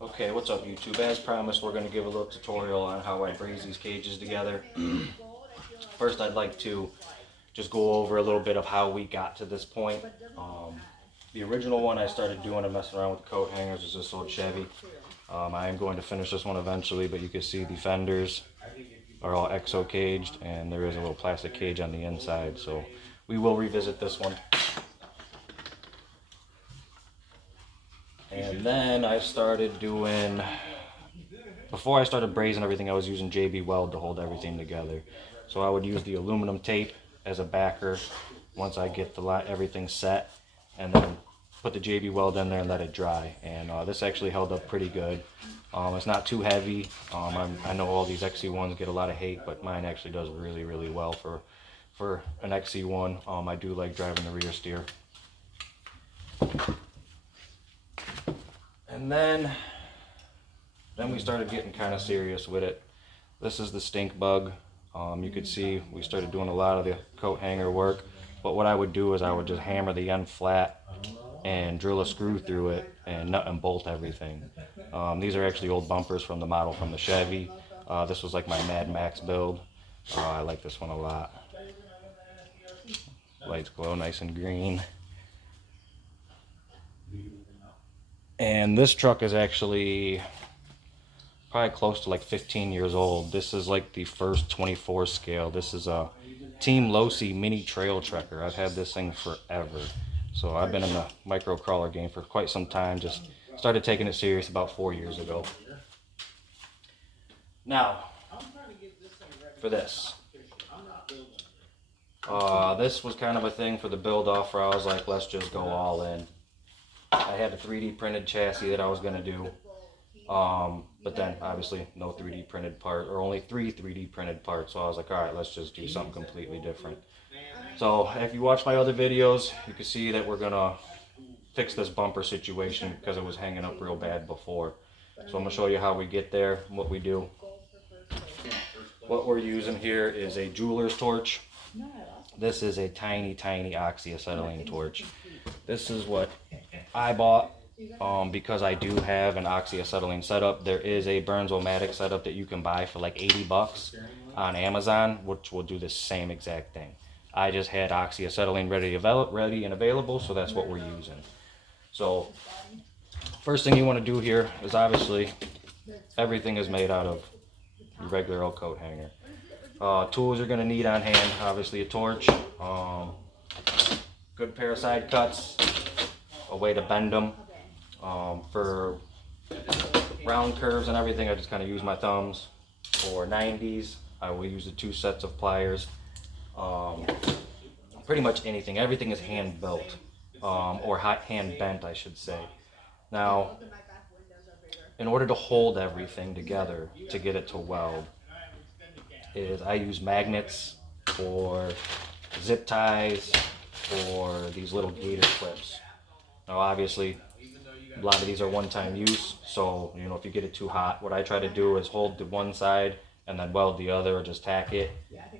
Okay, what's up YouTube? As promised, we're going to give a little tutorial on how I braze these cages together. First, I'd like to just go over a little bit of how we got to this point. The original one I started doing and messing around with the coat hangers was this old Chevy. I am going to finish this one eventually, but you can see the fenders are all exo caged and there is a little plastic cage on the inside, so we will revisit this one. And then I started doing, before I started brazing everything, I was using JB Weld to hold everything together. So I would use the aluminum tape as a backer once I get everything set, and then put the JB Weld in there and let it dry. And this actually held up pretty good. It's not too heavy. I know all these XC1s get a lot of hate, but mine actually does really, really well for an XC1. I do like driving the rear steer. And then we started getting kind of serious with it. This is the stink bug. You could see we started doing a lot of the coat hanger work, but what I would do is I would just hammer the end flat and drill a screw through it and nut and bolt everything. These are actually old bumpers from the model from the Chevy. This was like my Mad Max build. I like this one a lot. Lights glow nice and green. And this truck is actually probably close to like 15 years old. This is like the first 24 scale. This is a Team Losi mini trail trekker. I've had this thing forever. So I've been in the micro crawler game for quite some time. Just started taking it serious about 4 years ago. Now, for this. This was kind of a thing for the build off where I was like, let's just go all in. I had a 3D printed chassis that I was going to do, but then obviously no 3D printed part, or only 3 3D printed parts, so I was like, alright, let's just do something completely different. So if you watch my other videos, you can see that we're going to fix this bumper situation because it was hanging up real bad before. So I'm going to show you how we get there, what we do. What we're using here is a jeweler's torch. This is a tiny, tiny oxyacetylene torch. This is what I bought because I do have an oxyacetylene setup. There is a Burns-O-Matic setup that you can buy for like 80 bucks on Amazon, which will do the same exact thing. I just had oxyacetylene ready and available, so that's what we're using. So first thing you want to do here is obviously everything is made out of your regular old coat hanger. Tools you're going to need on hand, obviously a torch, good pair of side cuts, a way to bend them. For round curves and everything, I just kind of use my thumbs. For 90s, I will use the 2 sets of pliers. Pretty much anything. Everything is hand built, or hand bent, I should say. Now, in order to hold everything together to get it to weld, I use magnets or zip ties or these little gator clips. Now obviously a lot of these are one-time use, so you know, if you get it too hot, what I try to do is hold the one side and then weld the other, or just tack it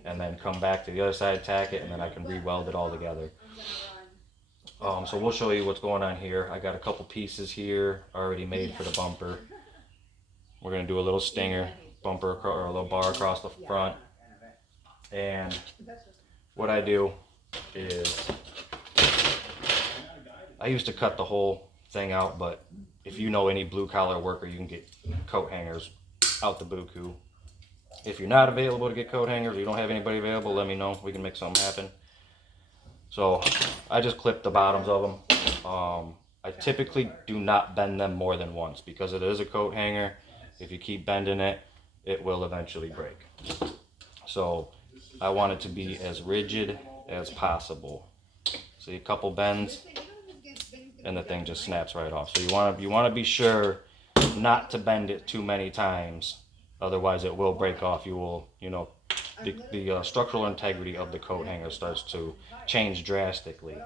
and then come back to the other side, tack it, and then I can re-weld it all together. So we'll show you what's going on here. I got a couple pieces here already made for the bumper. We're going to do a little stinger bumper or a little bar across the front, and what I do is I used to cut the whole thing out, but if you know any blue collar worker, you can get coat hangers out the buku. If you're not available to get coat hangers, or you don't have anybody available, let me know, we can make something happen. So I just clip the bottoms of them. I typically do not bend them more than once because it is a coat hanger. If you keep bending it, it will eventually break. So I want it to be as rigid as possible. See, a couple bends and the thing just snaps right off. So you want to be sure not to bend it too many times, otherwise it will break off. The structural integrity of the coat hanger starts to change drastically.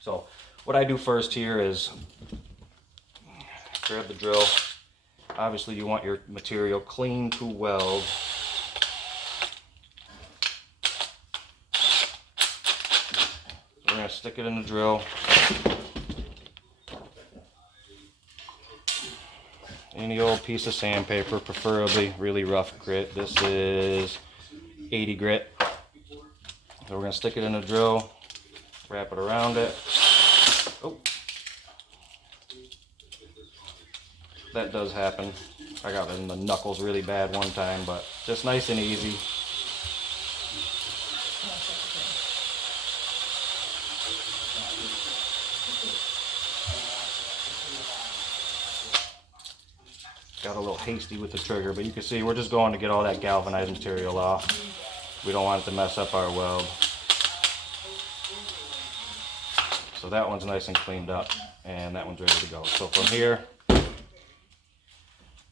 So what I do first here is grab the drill. Obviously you want your material clean to weld. We're going to stick it in the drill. any old piece of sandpaper, preferably really rough grit. This is 80 grit. So we're gonna stick it in a drill, wrap it around it. Oh, that does happen. I got it in the knuckles really bad one time, but just nice and easy. Got a little hasty with the trigger, but you can see we're just going to get all that galvanized material off. We don't want it to mess up our weld. So that one's nice and cleaned up, and that one's ready to go. So from here,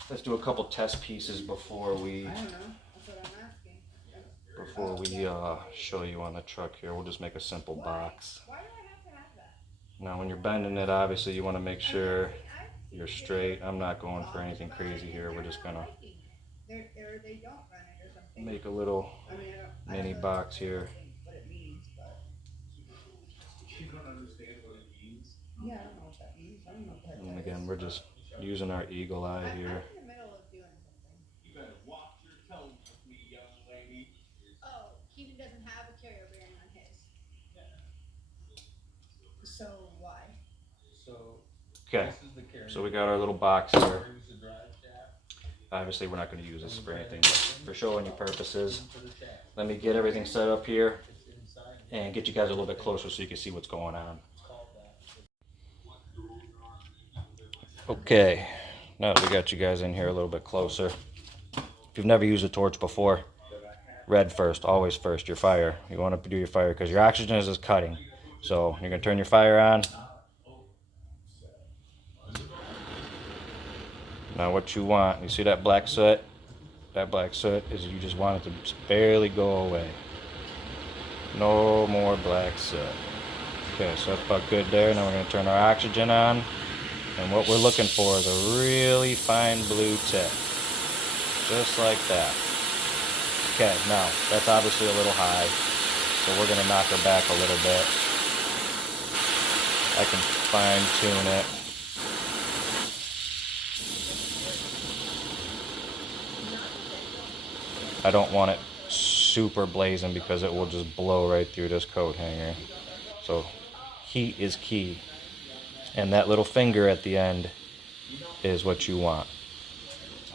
let's do a couple test pieces before we show you on the truck here. We'll just make a simple box. Now when you're bending it, obviously you want to make sure you're straight. I'm not going for anything crazy here. We're just gonna make a little mini box here. And again, we're just using our eagle eye here. Okay, so we got our little box here. Obviously we're not going to use this for anything, but for showing you purposes, let me get everything set up here and get you guys a little bit closer so you can see what's going on. Okay, now that we got you guys in here a little bit closer, if you've never used a torch before, red first, always first, your fire. You want to do your fire because your oxygen is cutting. So you're going to turn your fire on. Now what you want, you see that black soot? That black soot is you just want it to just barely go away. No more black soot. Okay, so that's about good there. Now we're going to turn our oxygen on. And what we're looking for is a really fine blue tip. Just like that. Okay, now that's obviously a little high. So we're going to knock her back a little bit. I can fine tune it. I don't want it super blazing because it will just blow right through this coat hanger. So heat is key. And that little finger at the end is what you want.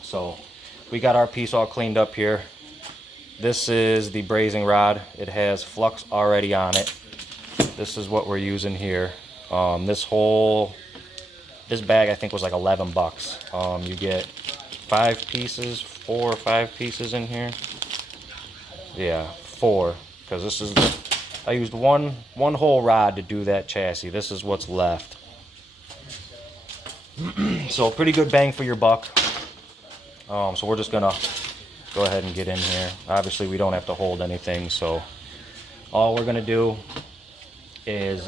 So we got our piece all cleaned up here. This is the brazing rod. It has flux already on it. This is what we're using here. This bag I think was like 11 bucks. You get 4 or 5 pieces in here. Yeah, 4, because this is I used one whole rod to do that chassis. This is what's left. So pretty good bang for your buck. So we're just gonna go ahead and get in here. Obviously we don't have to hold anything, so all we're gonna do is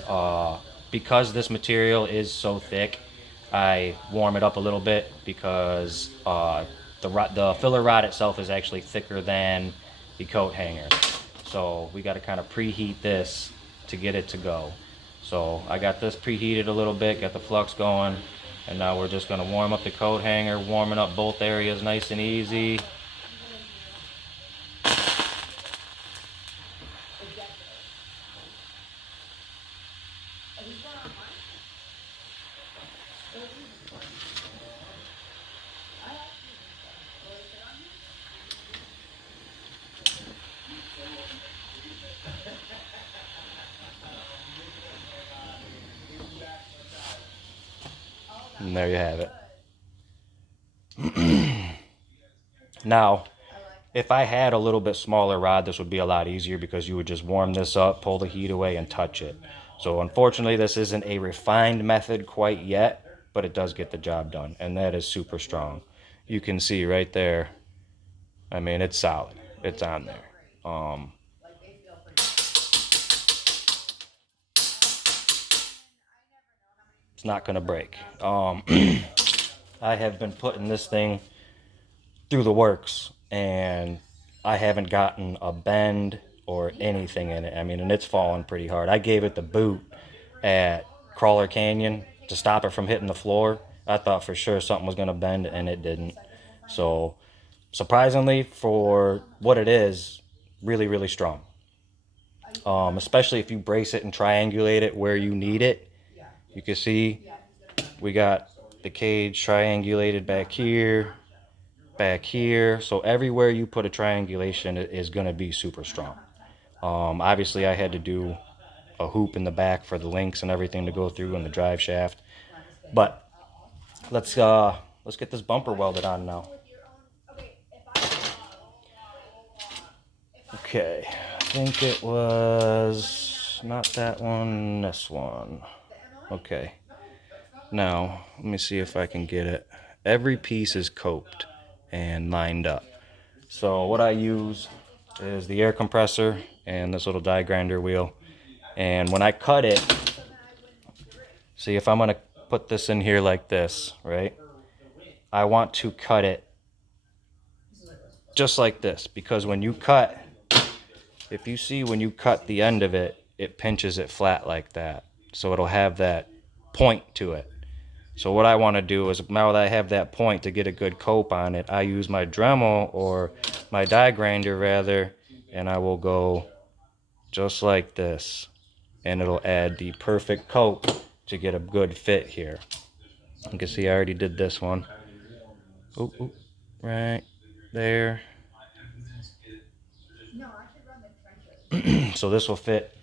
because this material is so thick, I warm it up a little bit because the filler rod itself is actually thicker than the coat hanger. So we got to kind of preheat this to get it to go. So I got this preheated a little bit, got the flux going, and now we're just going to warm up the coat hanger, warming up both areas nice and easy. And there you have it. Now, if I had a little bit smaller rod, this would be a lot easier because you would just warm this up, pull the heat away, and touch it. So unfortunately, this isn't a refined method quite yet, but it does get the job done, and that is super strong. You can see right there, I mean, it's solid. It's on there. It's not going to break. I have been putting this thing through the works, and I haven't gotten a bend or anything in it. I mean, and it's falling pretty hard. I gave it the boot at Crawler Canyon to stop it from hitting the floor, I thought for sure something was gonna bend, and it didn't. So surprisingly, for what it is, really, really strong. Especially if you brace it and triangulate it where you need it. You can see we got the cage triangulated back here, back here. So everywhere you put a triangulation is going to be super strong. Obviously, I had to do a hoop in the back for the links and everything to go through and the drive shaft. But let's get this bumper welded on now. Okay, I think it was not that one, this one. Okay, now let me see if I can get it. Every piece is coped and lined up. So what I use is the air compressor and this little die grinder wheel. And when I cut it, see, if I'm gonna put this in here like this, right? I want to cut it just like this, because when you cut, if you see when you cut the end of it, it pinches it flat like that. So it'll have that point to it. So what I want to do is, now that I have that point, to get a good cope on it, I use my Dremel, or my die grinder rather, and I will go just like this. And it'll add the perfect cope to get a good fit here. You can see I already did this one. Ooh, right there. So this will fit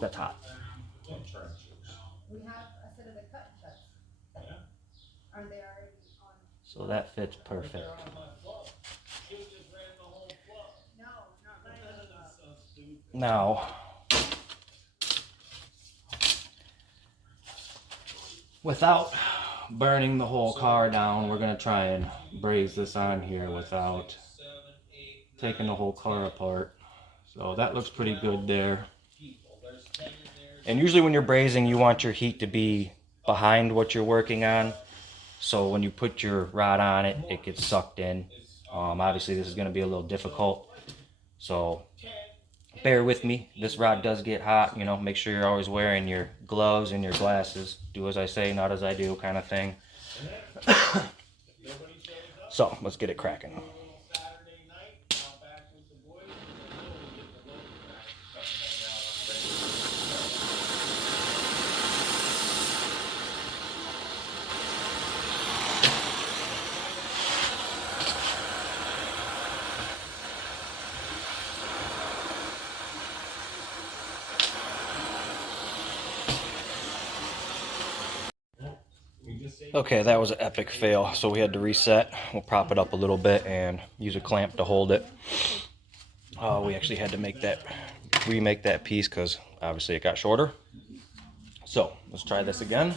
the top. So that fits perfect. Now, without burning the whole car down, we're going to try and braze this on here without taking the whole car apart. So that looks pretty good there. And usually when you're brazing, you want your heat to be behind what you're working on. So when you put your rod on it, it gets sucked in. Obviously this is going to be a little difficult. So bear with me. This rod does get hot. You know, make sure you're always wearing your gloves and your glasses. Do as I say, not as I do, kind of thing. So let's get it cracking. Okay, that was an epic fail, so we had to reset. We'll prop it up a little bit and use a clamp to hold it. We actually had to remake that piece because obviously it got shorter. So let's try this again.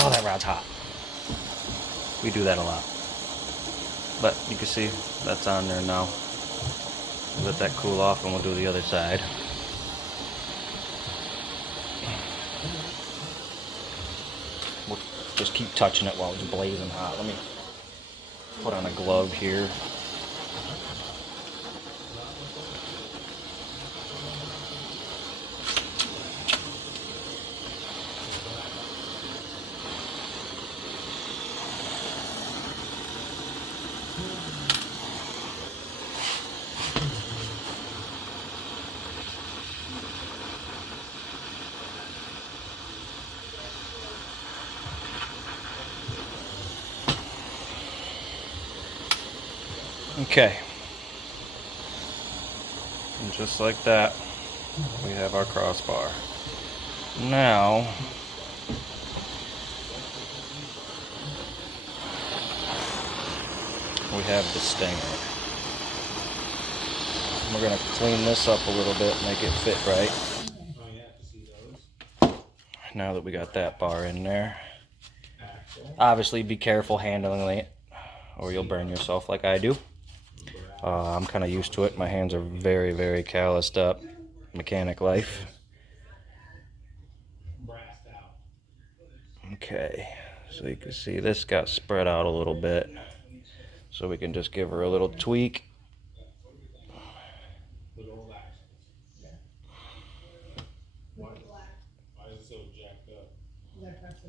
Oh, that rod's hot. We do that a lot. But you can see that's on there now. We'll let that cool off and we'll do the other side. We'll just keep touching it while it's blazing hot. Let me put on a glove here. Okay, and just like that, we have our crossbar. Now, we have the stinger. We're going to clean this up a little bit, make it fit right. Now that we got that bar in there. Obviously be careful handling it or you'll burn yourself like I do. I'm kind of used to it. My hands are very, very calloused up. Mechanic life. Okay, so you can see this got spread out a little bit. So we can just give her a little tweak.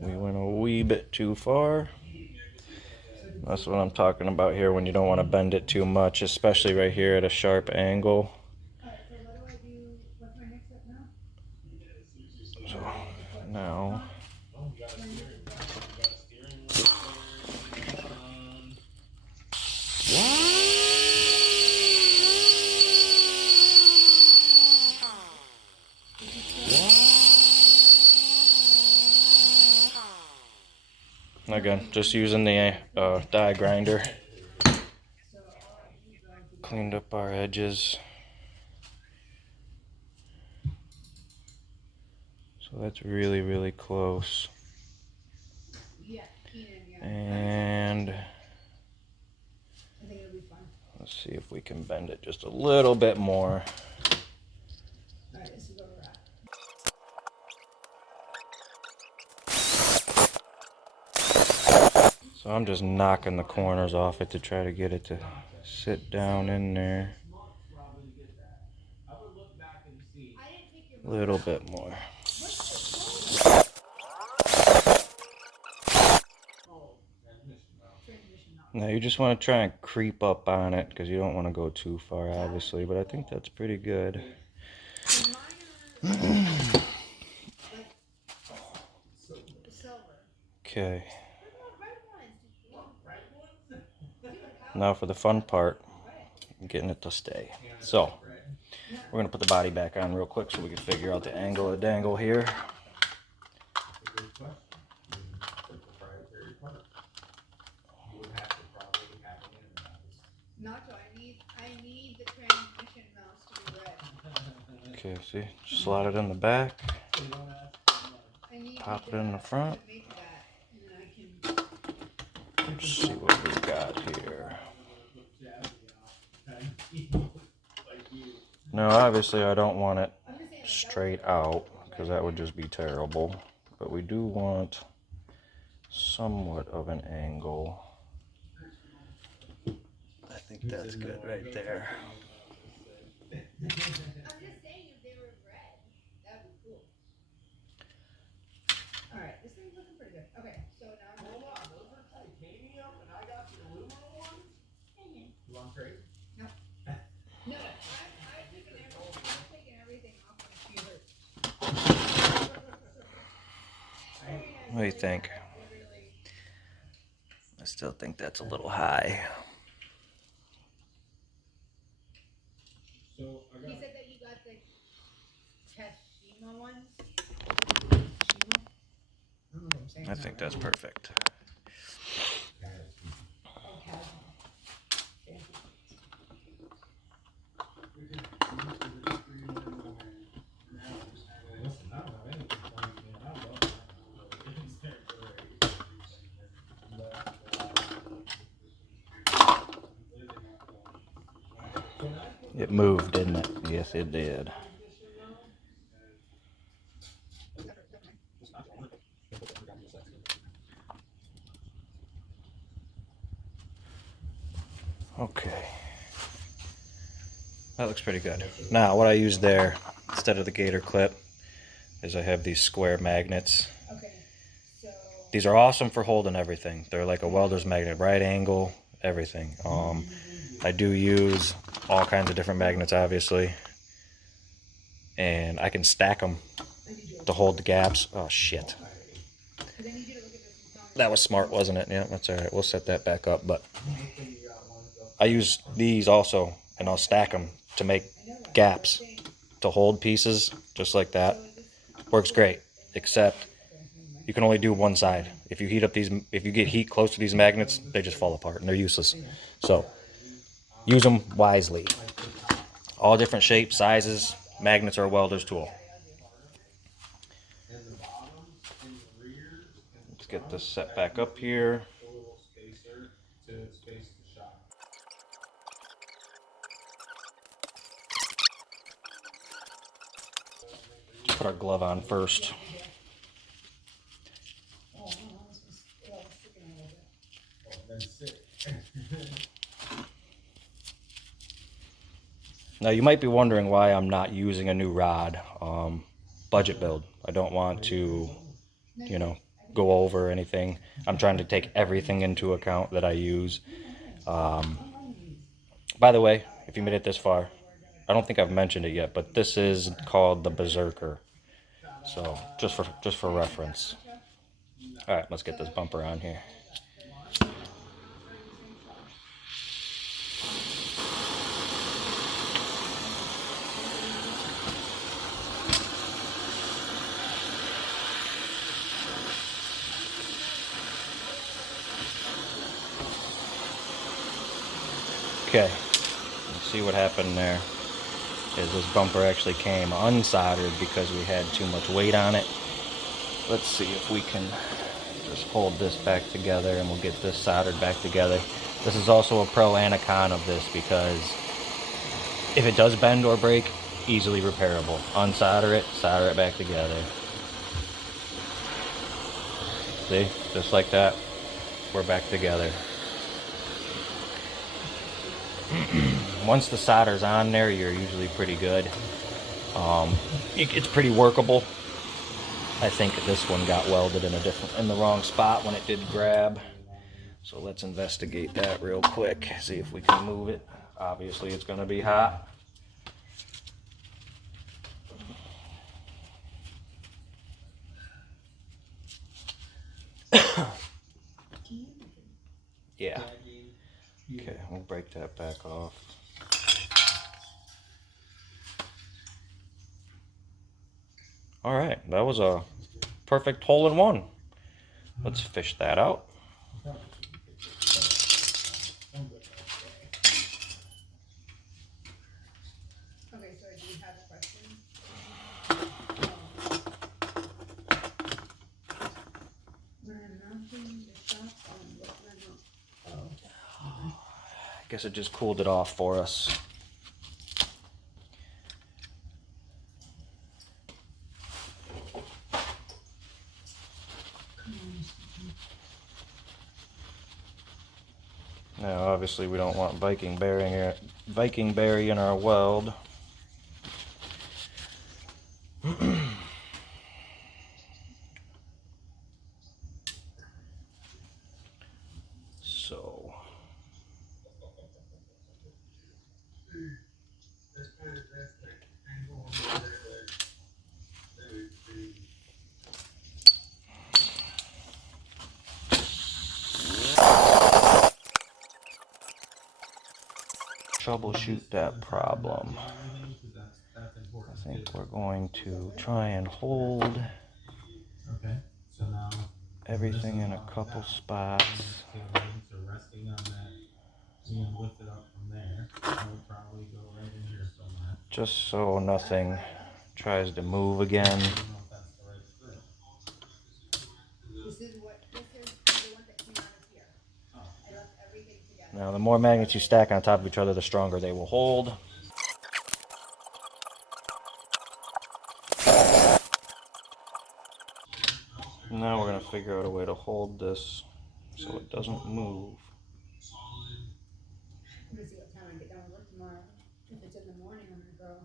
We went a wee bit too far. That's what I'm talking about here when you don't want to bend it too much, especially right here at a sharp angle. So now again, just using the die grinder. Cleaned up our edges. So that's really, really close. And let's see if we can bend it just a little bit more. So I'm just knocking the corners off it to try to get it to sit down in there. A little bit more. Now you just want to try and creep up on it because you don't want to go too far, obviously, but I think that's pretty good. Okay. Now for the fun part, getting it to stay. So, we're going to put the body back on real quick so we can figure out the angle of the dangle here. I need the transmission mouse to be red. Okay, see? Slide it in the back. Pop it in the front. Let's see what we've got here. Now, obviously, I don't want it straight out because that would just be terrible. But we do want somewhat of an angle. I think that's good right there. I'm just saying if they were red, that'd be cool. Alright, this thing's looking pretty good. Okay, so now hold on, those are titanium and I got the aluminum ones? You want trade? No. No, I'm taking everything off my computer. What do you think? I still think that's a little high. He said that you got the Kashima ones? I think that's perfect. It moved, didn't it? Yes, it did. Okay. That looks pretty good. Now, what I use there, instead of the gator clip, is I have these square magnets. Okay, so These are awesome for holding everything. They're like a welder's magnet, right angle, everything. I do use all kinds of different magnets, obviously. And I can stack them to hold the gaps. Oh, shit. That was smart, wasn't it? Yeah, that's all right. We'll set that back up. But I use these also, and I'll stack them to make gaps to hold pieces, just like that. Works great, except You can only do one side. If you get heat close to these magnets, they just fall apart and they're useless. So use them wisely. All different shapes, sizes. Magnets are a welder's tool. Let's get this set back up here. Put our glove on first. Now you might be wondering why I'm not using a new rod. Budget build. I don't want to, go over anything. I'm trying to take everything into account that I use. By the way, if you made it this far, I don't think I've mentioned it yet, but this is called the Berserker. So just for reference. All right, let's get this bumper on here. Okay, let's see what happened there. Is this bumper actually came unsoldered because we had too much weight on it. Let's see if we can just hold this back together and we'll get this soldered back together. This is also a pro and a con of this because if it does bend or break, easily repairable. Unsolder it, solder it back together. See, just like that, we're back together. Once the solder's on there, you're usually pretty good. It's pretty workable. I think this one got welded in the wrong spot when it did grab. So let's investigate that real quick. See if we can move it. Obviously, it's going to be hot. Yeah. Okay, we'll break that back off. All right, that was a perfect hole-in-one. Let's fish that out. Okay, so I do have a question. When I'm mounting the shop on what we're not. Oh. I guess it just cooled it off for us. Now, obviously, we don't want Viking berry in our weld. So, troubleshoot that problem. I think we're going to try and hold everything in a couple spots. Just so nothing tries to move again. This is the one that came out of here. I left everything together. Now, the more magnets you stack on top of each other, the stronger they will hold. Now we're going to figure out a way to hold this so it doesn't move. I'm gonna see what time I get done with work tomorrow. If it's in the morning, I'm gonna go.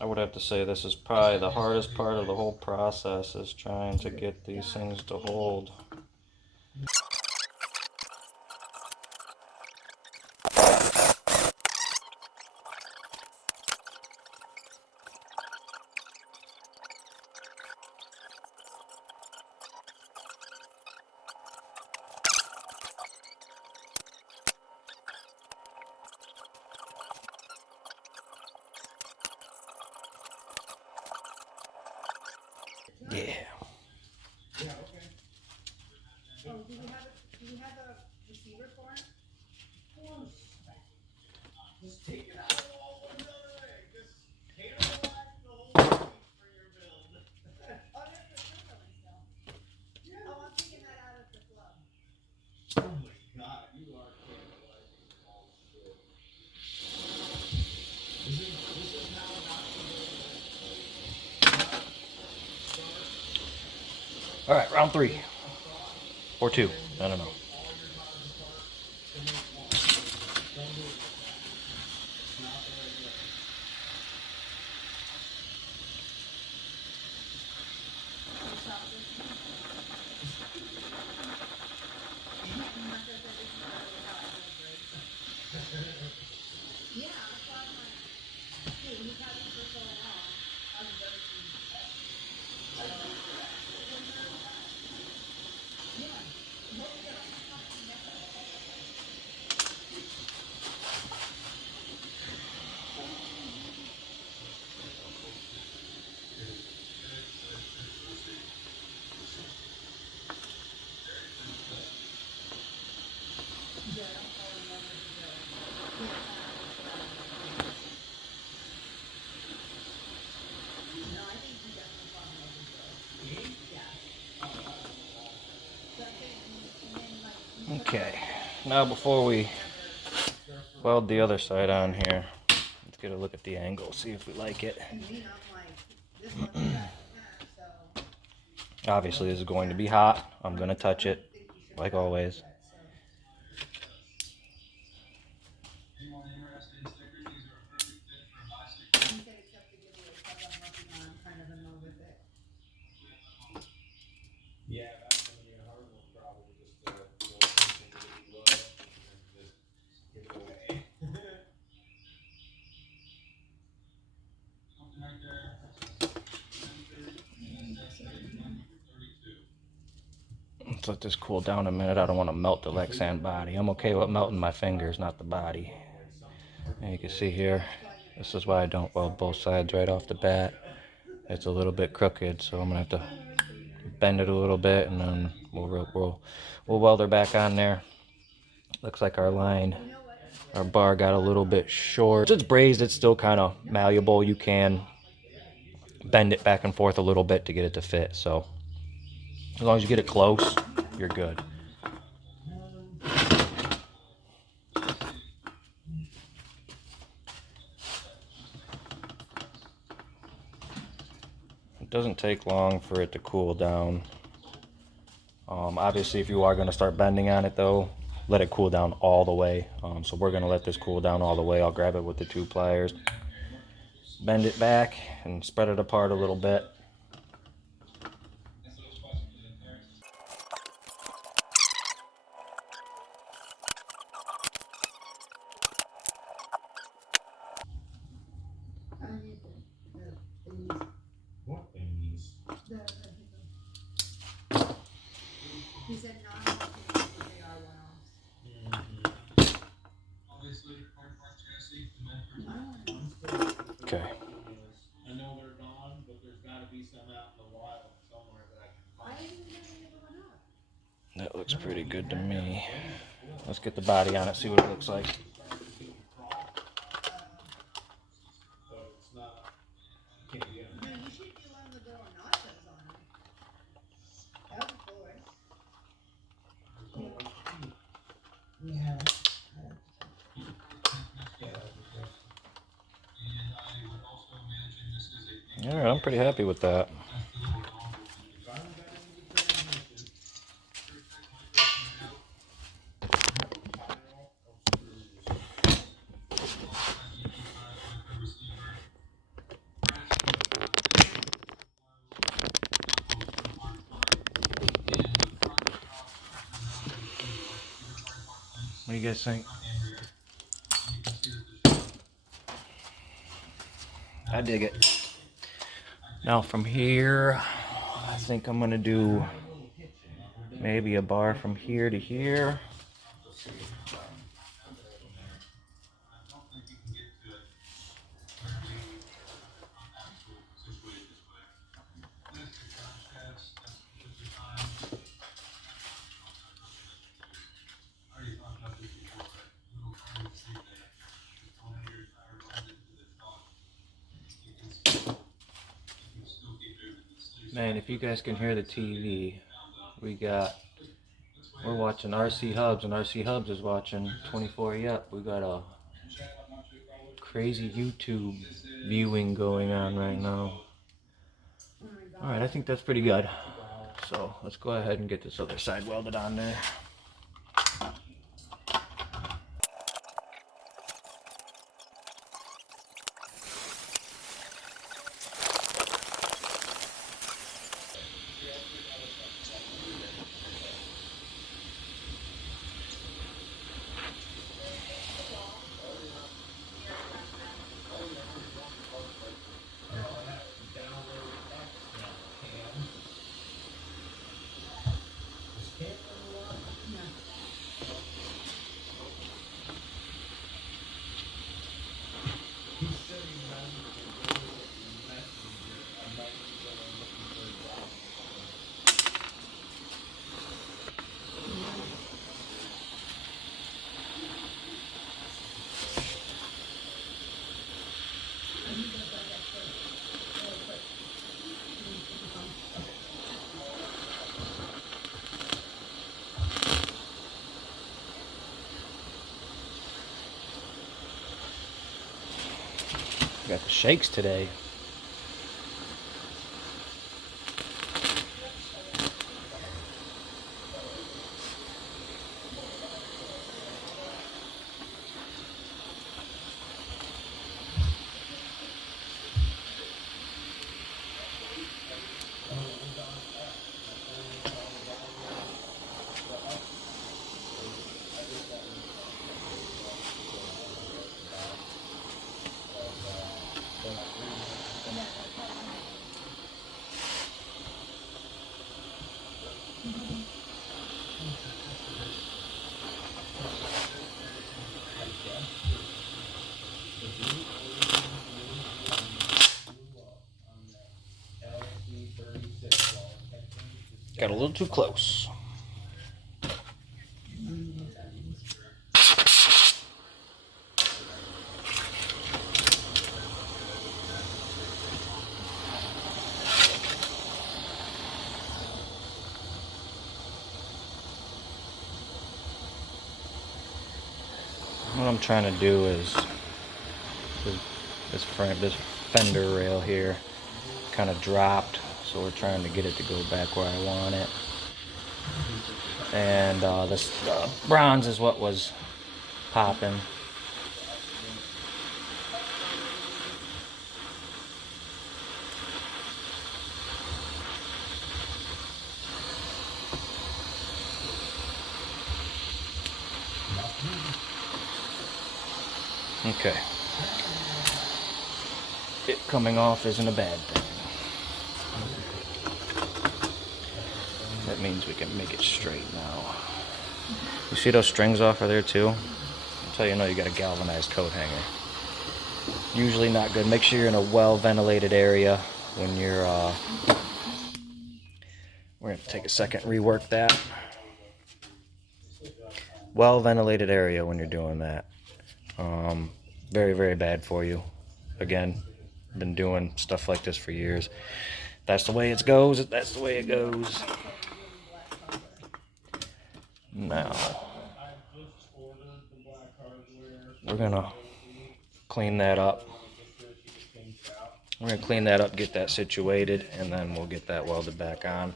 I would have to say this is probably the hardest part of the whole process, is trying to get these things to hold. Yeah, okay. Oh, do we have a receiver for him? Of course. Just take it out all another way. Just cannibalize the whole thing for your build. Oh, there's the still going still. Yeah. Oh, I'm taking that out of the club. Oh my god, you are cannibalizing all shit. This is how not to start. All right, round 3 A thought. or 2. I don't know. All your cards apart to make one. Don't do it like that. It's not the right way. Yeah, that's why I'm like, dude, you've had this for so long. I've never seen that. I don't know that. Yeah. What we got? No, I think he definitely fell in love with Joe. Me? Yeah. Second, and then like. Okay, now before we weld the other side on here, let's get a look at the angle, see if we like it. And me, I'm like, this one's back in half, so. Obviously, this is going to be hot. I'm going to touch it, like always. Anyone interested in stickers? These are a perfect fit for a bicycle. He said except the giveaway stuff I'm working on, kind of in love with it. Yeah, that's gonna be a hard one, probably just to something that you love and just give it away. Something right there. Let's let this cool down a minute. I don't want to melt the Lexan body. I'm okay with melting my fingers, not the body. And you can see here, this is why I don't weld both sides right off the bat. It's a little bit crooked, so I'm gonna have to bend it a little bit, and then we'll weld her back on there. Looks like our bar got a little bit short. It's brazed, it's still kind of malleable. You can bend it back and forth a little bit to get it to fit. So as long as you get it close, you're good. It doesn't take long for it to cool down. Obviously, if you are going to start bending on it though, let it cool down all the way. So we're going to let this cool down all the way. I'll grab it with the 2 pliers, bend it back, and spread it apart a little bit. What thingies? He said non-walking, but they are one-offs. Obviously, hard part chassis, Okay. I know they're gone, but there's gotta be some out in the wild somewhere that I can find. I didn't know they ever went up. That looks pretty good to me. Let's get the body on it, see what it looks like. No, you should be letting the girl nachos on him. That was cool, right? Yeah. All right, I'm pretty happy with that. What do you guys think? I dig it. Now from here, I think I'm gonna do maybe a bar from here to here. Man, if you guys can hear the TV, we're watching RC Hubs, and RC Hubs is watching 24 Yep. We got a crazy YouTube viewing going on right now. Alright, I think that's pretty good. So let's go ahead and get this other side welded on there. Got the shakes today. Got a little too close. What I'm trying to do is this fender rail here kind of dropped, so we're trying to get it to go back where I want it. And this bronze is what was popping. Okay. It coming off isn't a bad thing. That means we can make it straight now. You see those strings off of there too? That's how you know you got a galvanized coat hanger. Usually not good. Make sure you're in a well-ventilated area when you're, we're gonna take a second, rework that. Well-ventilated area when you're doing that. Very, very bad for you. Again, been doing stuff like this for years. That's the way it goes. That's the way it goes. Now, we're gonna clean that up. We're gonna clean that up, get that situated, and then we'll get that welded back on.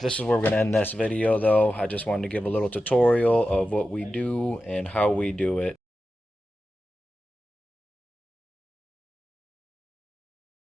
This is where we're gonna end this video though. I just wanted to give a little tutorial of what we do and how we do it.